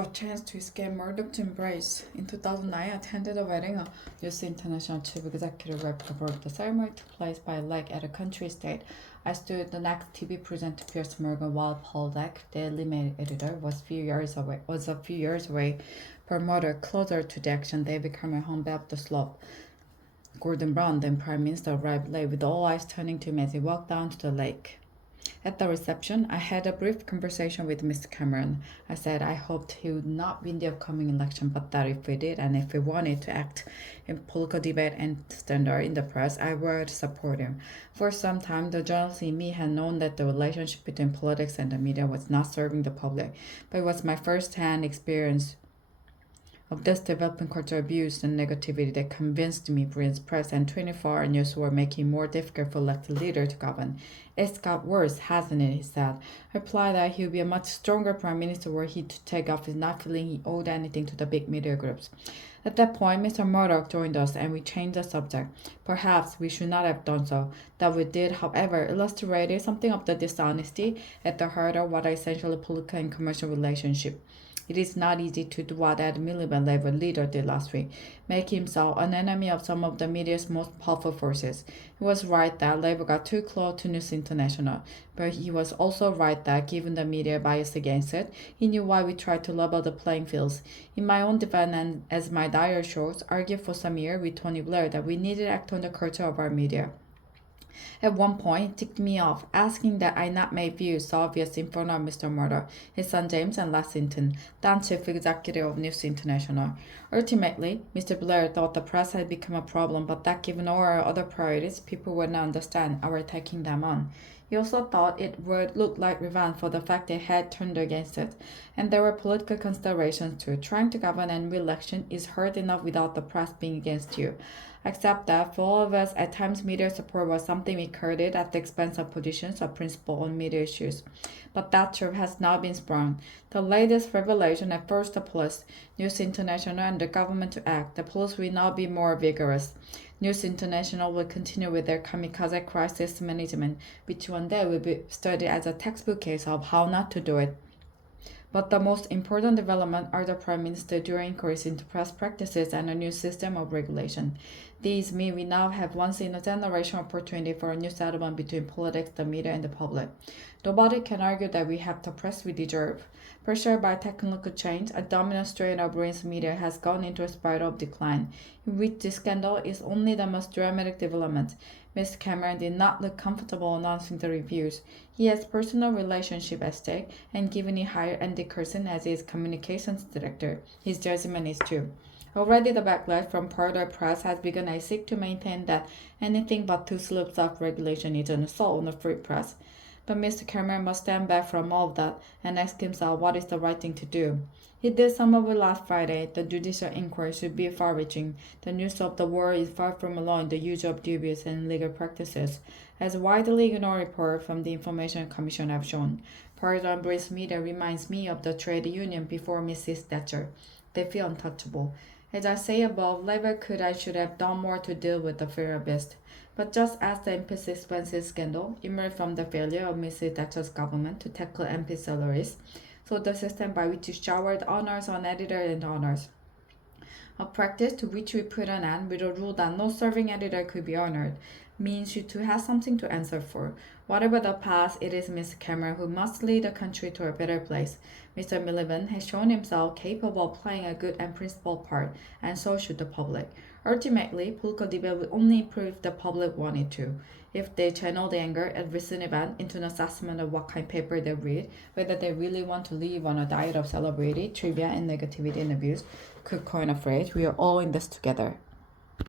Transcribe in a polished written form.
A chance to escape Murdoch'sembrace. In 2009, I attended a wedding of News International chief executive rep covered. The ceremony took place by lake at a country estate. I stood the next TV presenter Piers Morgan while Paul Deck, Daily Mail editor, was a few years away. Bermuda, closer to the action, David Cameron hung back the slope. Gordon Brown, then Prime Minister, arrived late with all eyes turning to him as he walked down to the lake. At the reception, I had a brief conversation with Mr. Cameron. I said I hoped he would not win the upcoming election, but that if he did, and if he wanted to act in political debate and standard in the press, I would support him. For some time, the journalist in me had known that the relationship between politics and the media was not serving the public, but it was my first-hand experience of this developing cultural abuse and negativity that convinced me Britain's press and 24-hour news were making it more difficult for elected leader to govern. It's got worse, hasn't it? He said. I replied that he would be a much stronger prime minister were he to take office, not feeling he owed anything to the big media groups. At that point, Mr. Murdoch joined us and we changed the subject. Perhaps we should not have done so. That we did, however, illustrated something of the dishonesty at the heart of what are essentially political and commercial relationship. It is not easy to do what Ed Miliband, Labour leader, did last week, make himself an enemy of some of the media's most powerful forces. He was right that Labour got too close to News International, but he was also right that, given the media bias against it, he knew why we tried to level the playing fields. In my own defense, and as my diary shows, argued for some years with Tony Blair that we needed to act on the culture of our media. At one point, it ticked me off, asking that I not make views so obvious in front of Mr. Murdoch, his son James, and Lexington, then chief executive of News International. Ultimately, Mr. Blair thought the press had become a problem, but that given all our other priorities, people would not understand our taking them on. He also thought it would look like revenge for the fact they had turned against it, and there were political considerations too. Trying to govern and re-election is hard enough without the press being against you. Except that for all of us, at times media support was something we courted at the expense of positions of principle on media issues. But that truth has now been sprung. The latest revelation at first the police, News International, and the government to act. The police will now be more vigorous. News International will continue with their kamikaze crisis management, which one day will be studied as a textbook case of how not to do it. But the most important development are the Prime Minister during inquiries into press practices and a new system of regulation. These mean we now have once-in-a-generation opportunity for a new settlement between politics, the media, and the public. Nobody can argue that we have the press we deserve. Pressured by technological change, a dominant strain of Britain's media has gone into a spiral of decline, in which this scandal is only the most dramatic development. Mr. Cameron did not look comfortable announcing the reviews. He has personal relationship at stake, and given he hired Andy Coulson as his communications director, his judgment is too. Already the backlash from part of the press has begun. I seek to maintain that anything but two slopes of regulation is an assault on the free press. But Mr. Cameron must stand back from all of that and ask himself what is the right thing to do. He did some of it last Friday. The judicial inquiry should be far-reaching. The news of the war is far from allowing the use of dubious and illegal practices, as widely ignored reports from the Information Commission have shown. Part of British media reminds me of the trade union before Mrs. Thatcher. They feel untouchable. As I say above, Labour should have done more to deal with the fear beast. But just as the MP expenses scandal emerged from the failure of Mrs. Thatcher's government to tackle MP salaries, so the system by which he showered honors on editors and honors. A practice to which we put an end with a rule that no serving editor could be honored means you to have something to answer for. Whatever the past, it is Mr. Cameron who must lead the country to a better place. Mr. Miliband has shown himself capable of playing a good and principled part, and so should the public. Ultimately, political debate will only improve if the public wanted to. If they channel the anger at recent event into an assessment of what kind of paper they read, whether they really want to live on a diet of celebrity, trivia, and negativity and abuse, could coin a phrase, we are all in this together.